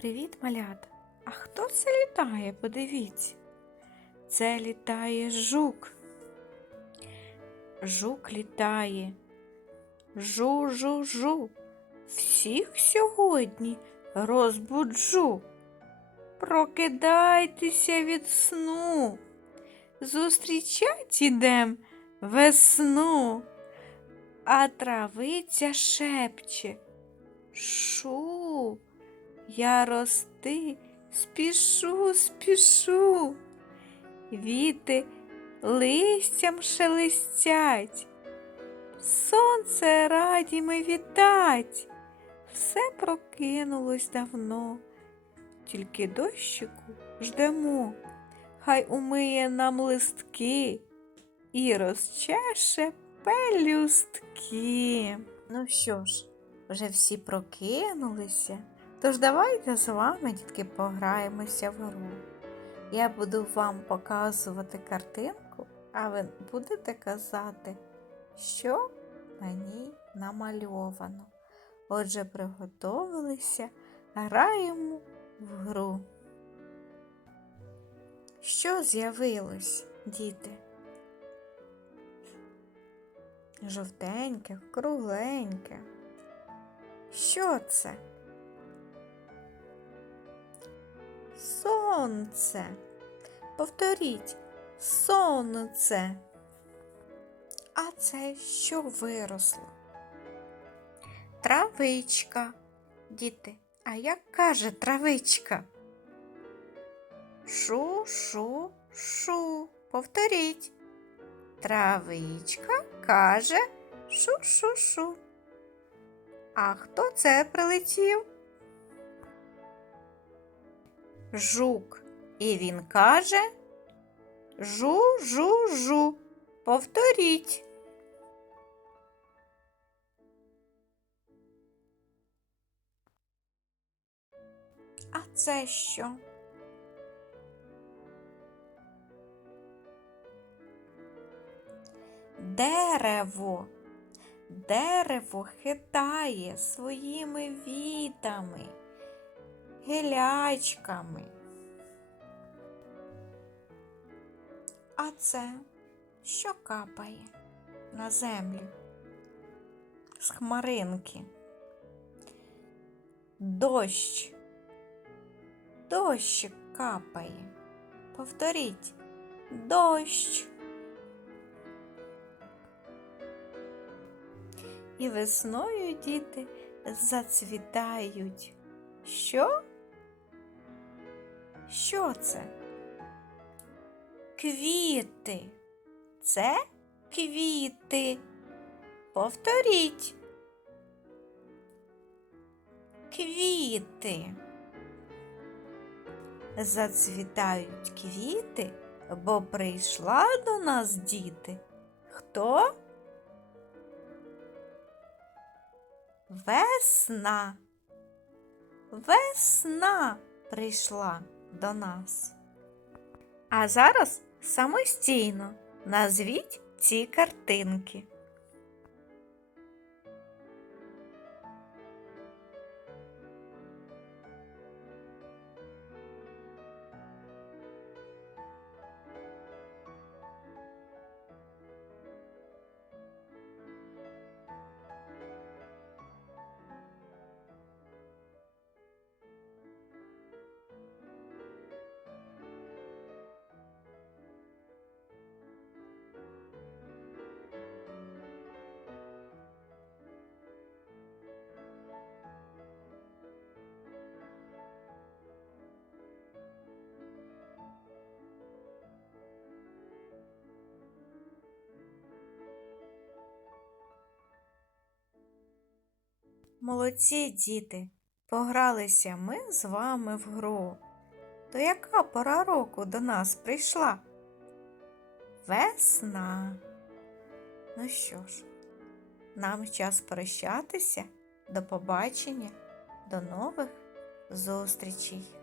Привіт, малята! А хто це літає? Подивіться. Це літає жук. Жук літає. Жу-жу-жу. Всіх сьогодні розбуджу. Прокидайтеся від сну. Зустрічать ідем весну. А травиця шепче. Шу, я рости спішу, спішу. Віти листям шелестять. Сонце раді ми вітать. Все прокинулось давно, тільки дощику ждемо. Хай умиє нам листки і розчеше пелюстки. Ну що ж, вже всі прокинулися. Тож давайте з вами, дітки, пограємося в гру. Я буду вам показувати картинку, а ви будете казати, що на ній намальовано. Отже, приготовилися, граємо в гру. Що з'явилось, діти? Жовтеньке, кругленьке. Що це? Сонце. Повторіть сонце. А це що виросло? Травичка. Діти, а як каже травичка? Шу-шу-шу. Повторіть. Травичка каже шу-шу-шу. А хто це прилетів? Жук. І він каже жу-жу-жу. Повторіть. А це що? Дерево. Дерево хитає своїми вітами, гілячками. А це що капає на землю з хмаринки? Дощ. Дощик капає. Повторіть дощ. І весною діти зацвітають. Що? Що це? Квіти. Це квіти. Повторіть. Квіти. Зацвітають квіти, бо прийшла до нас діти. Хто? Весна. Весна прийшла до нас. А зараз самостійно назвіть ці картинки. Молодці діти, погралися ми з вами в гру. То яка пора року до нас прийшла? Весна. Ну що ж, нам час прощатися. До побачення, до нових зустрічей.